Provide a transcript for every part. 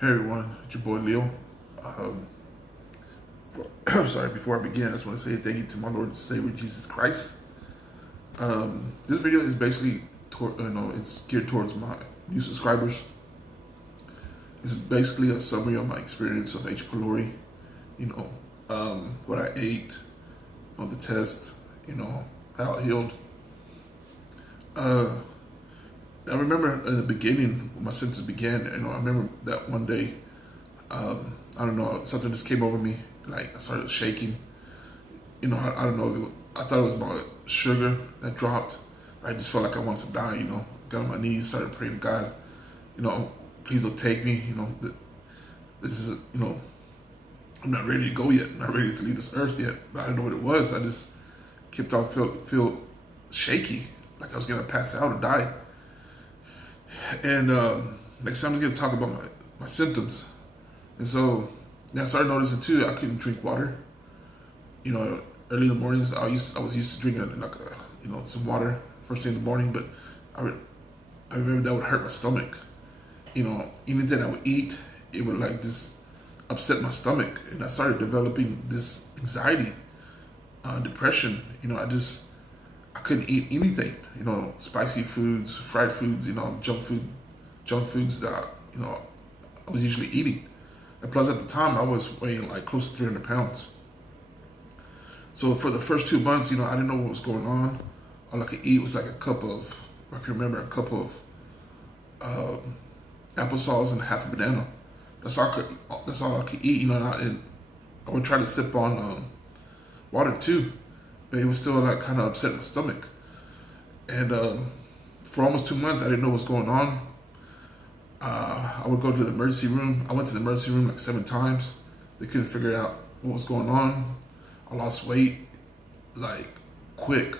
Hey everyone, it's your boy Leo. Before I begin, I just want to say thank you to my Lord and Savior Jesus Christ. This video is basically, it's geared towards my new subscribers. It's basically a summary of my experience of H. pylori, what I ate on the test, how it healed. I remember in the beginning, when my symptoms began, I remember that one day, I don't know, something just came over me, like I started shaking. I don't know, I thought it was about sugar that dropped. I just felt like I wanted to die, got on my knees, started praying to God, please don't take me, this is, I'm not ready to go yet, I'm not ready to leave this earth yet, but I didn't know what it was. I just kept on feel shaky, like I was gonna pass out or die. And next time I'm gonna talk about my symptoms. And so I started noticing too, I couldn't drink water. Early in the mornings I was used to drinking like some water first thing in the morning, but I remember that would hurt my stomach. Anything I would eat, it would like just upset my stomach, and I started developing this anxiety, depression. I couldn't eat anything, spicy foods, fried foods, junk foods that, I was usually eating. And plus at the time I was weighing like close to 300 pounds. So for the first 2 months, I didn't know what was going on. All I could eat was like a cup of applesauce and half a banana. That's all I could eat, and I would try to sip on water too, but it was still like kind of upset my stomach. And for almost 2 months, I didn't know what was going on. I would go to the emergency room. I went to the emergency room like 7 times. They couldn't figure out what was going on. I lost weight like quick.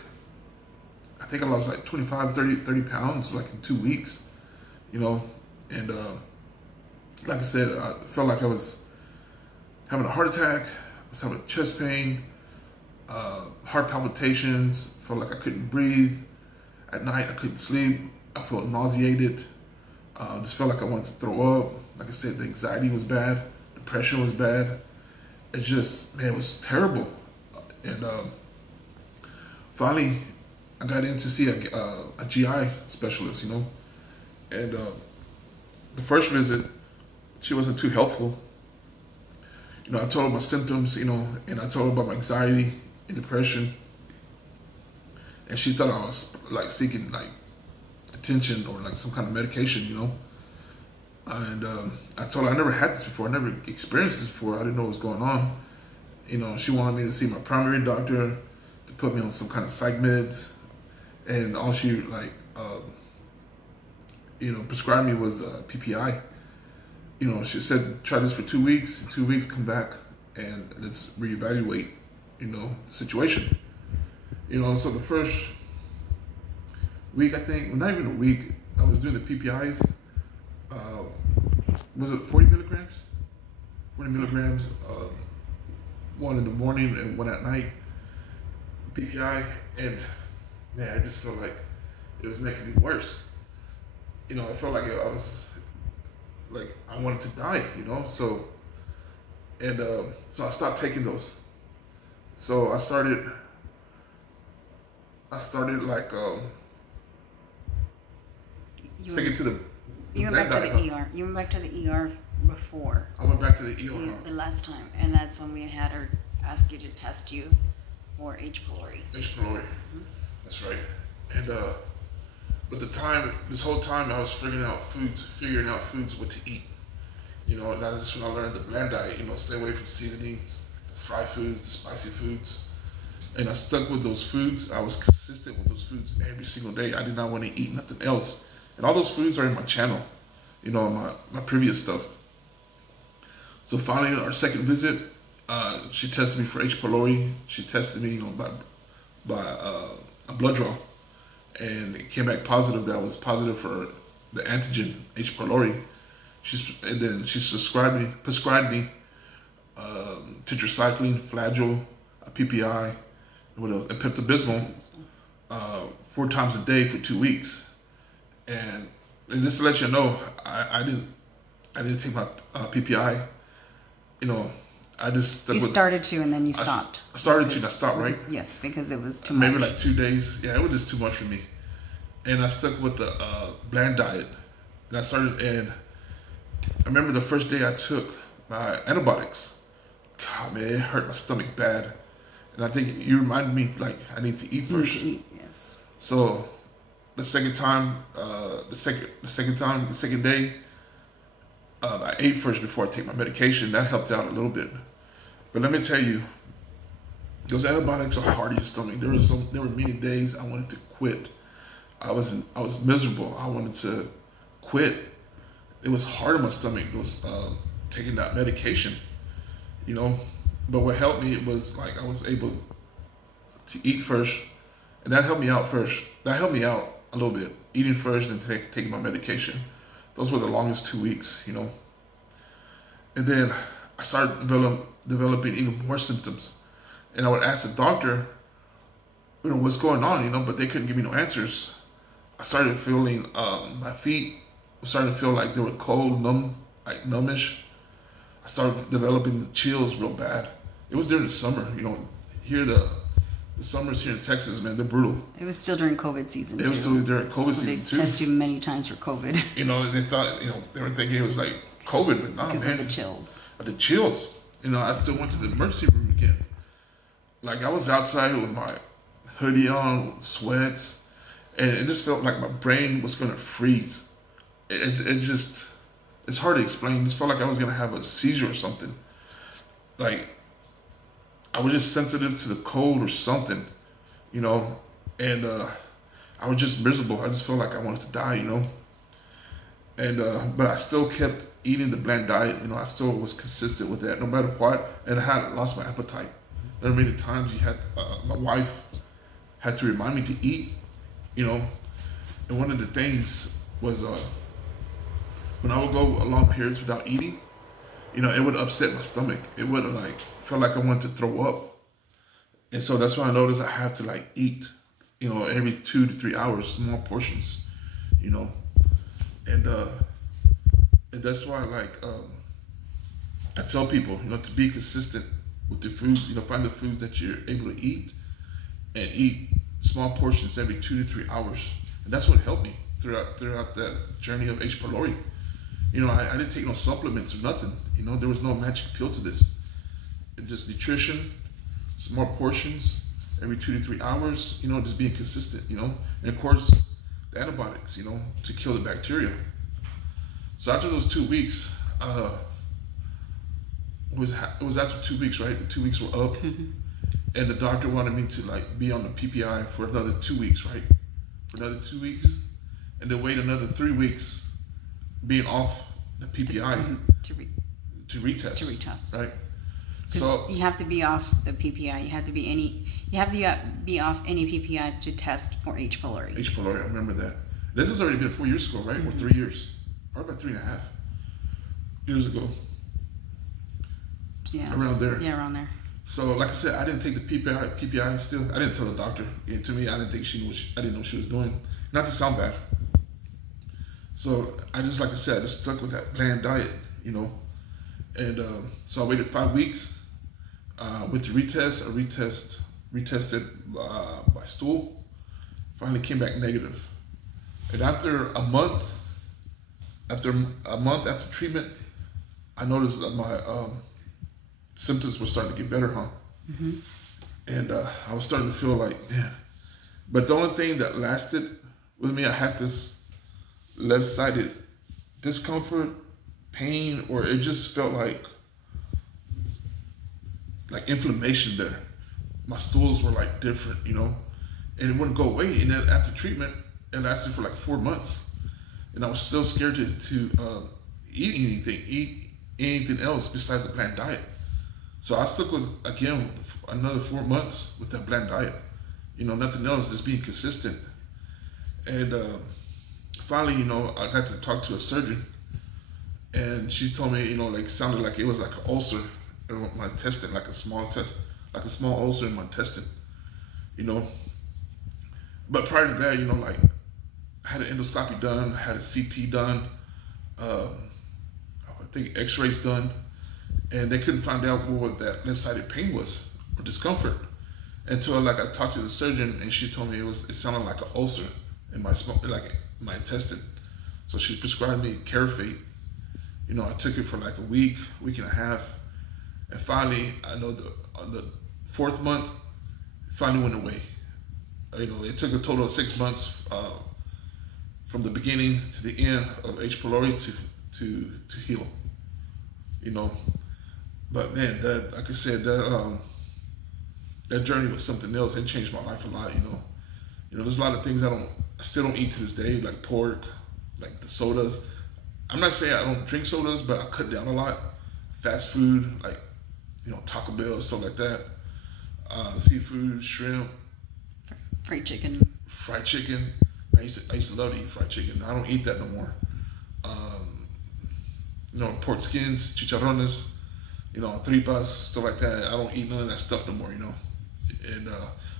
I think I lost like 25, 30 pounds like in 2 weeks, and like I said, I felt like I was having a heart attack. I was having chest pain, heart palpitations, felt like I couldn't breathe. At night, I couldn't sleep. I felt nauseated. Just felt like I wanted to throw up. Like I said, the anxiety was bad. Depression was bad. It's just, man, it was terrible. And finally, I got in to see a GI specialist, And the first visit, she wasn't too helpful. I told her my symptoms, and I told her about my anxiety and depression. And she thought I was like seeking like attention or like some kind of medication, And I told her I never had this before. I never experienced this before. I didn't know what was going on. She wanted me to see my primary doctor to put me on some kind of psych meds. And all she prescribed me was PPI. She said, try this for 2 weeks. In 2 weeks, come back and let's reevaluate, the situation. So the first week, I think, well, not even a week, I was doing the PPIs. Was it 40 milligrams? 40 milligrams, one in the morning and one at night, PPI. And man, I just felt like it was making me worse. I felt like I was, like, I wanted to die, So I stopped taking those. So I started like sticking to the You went back to the ER. You went back to the ER before. I went back to the ER. The last time, and that's when we had her ask you to test you for H. pylori. H. pylori. Mm-hmm. That's right. And but this whole time I was figuring out foods, what to eat. And that's when I learned the bland diet. Stay away from seasonings, the fried foods, the spicy foods. And I stuck with those foods. I was consistent with those foods every single day. I did not want to eat nothing else. And all those foods are in my channel, my previous stuff. So finally, our second visit, she tested me for H. pylori. She tested me, by a blood draw, and it came back positive. That I was positive for the antigen H. pylori. And then she prescribed me tetracycline, Flagyl, a PPI, and what else? And Pepto-Bismol, 4 times a day for 2 weeks. And just to let you know, I I didn't take my PPI. You know, I just stuck You with, started to, and then you stopped. I started to, and I stopped, right? Yes, because it was too Maybe much. like 2 days. Yeah, it was just too much for me. And I stuck with the bland diet. And I started, and I remember the first day I took my antibiotics. God, man, it hurt my stomach bad. And I think you reminded me, like, I need to eat first. Yes. So the second time, the second day, I ate first before I take my medication. That helped out a little bit. But let me tell you, those antibiotics are hard on your stomach. There were many days I wanted to quit. I was miserable. I wanted to quit. It was hard on my stomach. Those taking that medication, you know. But what helped me was like I was able to eat first, and that helped me out first. That helped me out a little bit. Eating first and taking my medication. Those were the longest 2 weeks, you know. And then I started developing even more symptoms. And I would ask the doctor, you know, what's going on, you know, but they couldn't give me no answers. I started feeling, my feet started to feel like they were cold, numb, like numbish. I started developing chills real bad. It was during the summer, you know. Here, the summers here in Texas, man, they're brutal. It was still during COVID season, It was still during COVID season, too. They tested you many times for COVID. You know, they thought, you know, they were thinking it was like COVID, but nah, because man. of the chills. The chills. You know, I still went to the emergency room again. Like, I was outside with my hoodie on, sweats, and it just felt like my brain was going to freeze. It just, it's hard to explain. It just felt like I was going to have a seizure or something. Like, I was just sensitive to the cold or something, you know, and I was just miserable. I just felt like I wanted to die, you know. And but I still kept eating the bland diet, you know. I still was consistent with that no matter what, and I had lost my appetite. There were many times my wife had to remind me to eat, you know. And one of the things was when I would go long periods without eating, you know, it would upset my stomach. It would like feel like I wanted to throw up. And so that's why I noticed I have to like eat, you know, every 2 to 3 hours, small portions, you know. And that's why I tell people, you know, to be consistent with the foods, you know, find the foods that you're able to eat and eat small portions every 2 to 3 hours. And that's what helped me throughout that journey of H. pylori. You know, I didn't take no supplements or nothing. You know, there was no magic pill to this. It just nutrition, small portions every 2 to 3 hours, you know, just being consistent, you know. And of course, the antibiotics, you know, to kill the bacteria. So after those 2 weeks, it was after 2 weeks, right? The 2 weeks were up, and the doctor wanted me to like be on the PPI for another 2 weeks, right? For another 2 weeks, and then wait another 3 weeks being off the PPI to retest. To retest, right? So you have to be off the PPI. You have to be off any PPIs to test for H. pylori. H. pylori, I remember that. This has already been 4 years ago, right? Or 3 years, probably about 3.5 years ago. Yeah, around there. Yeah, around there. So, like I said, I didn't take the PPI still. I didn't tell the doctor. To me, I didn't think I didn't know what she was doing. Not to sound bad. So I just, like I said, I just stuck with that bland diet, you know. And so I waited 5 weeks. Went to retest. I retested my stool. Finally came back negative. And after a month after treatment, I noticed that my symptoms were starting to get better, and I was starting to feel like, man. But the only thing that lasted with me, I had this left-sided discomfort, pain, or it just felt like inflammation there. My stools were like different, you know, and it wouldn't go away. And then after treatment, it lasted for like 4 months, and I was still scared to eat anything else besides the bland diet. So I stuck with, again, another 4 months with that bland diet. You know, nothing else, just being consistent. And finally, you know, I got to talk to a surgeon, and she told me, you know, like, sounded like it was like an ulcer in my intestine, like a small ulcer in my intestine, you know. But prior to that, you know, like, I had an endoscopy done, I had a CT done, think X-rays done, and they couldn't find out what that left-sided pain was or discomfort until like I talked to the surgeon, and she told me it sounded like an ulcer in my intestine. So she prescribed me Carafate. You know, I took it for like a week and a half, and finally, I know on the 4th month, it finally went away. You know, it took a total of 6 months from the beginning to the end of H. pylori to heal. You know, but man, that, like I said, that journey was something else. It changed my life a lot. You know, there's a lot of things I still don't eat to this day, like pork, like the sodas. I'm not saying I don't drink sodas, but I cut down a lot. Fast food, like, you know, Taco Bell, stuff like that. Seafood, shrimp. Fried chicken. Fried chicken. I used to love to eat fried chicken. I don't eat that no more. You know, pork skins, chicharrones, you know, tripas, stuff like that. I don't eat none of that stuff no more, you know. And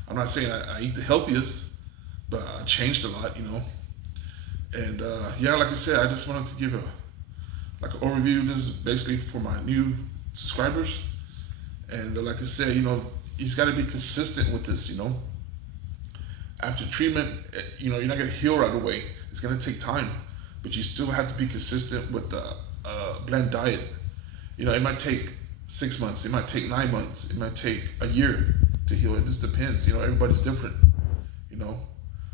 I'm not saying I eat the healthiest, but I changed a lot, you know. And yeah, like I said, I just wanted to give an overview. This is basically for my new subscribers. And like I said, you know, he's got to be consistent with this, you know. After treatment, you know, you're not going to heal right away. It's going to take time, but you still have to be consistent with the blend diet. You know, it might take 6 months, it might take 9 months, it might take a year to heal. It just depends. You know, everybody's different, you know.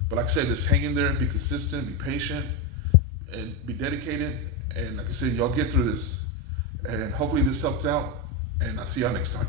But like I said, just hang in there, be consistent, be patient, and be dedicated. And like I said, y'all get through this. And hopefully this helped out. And I'll see y'all next time.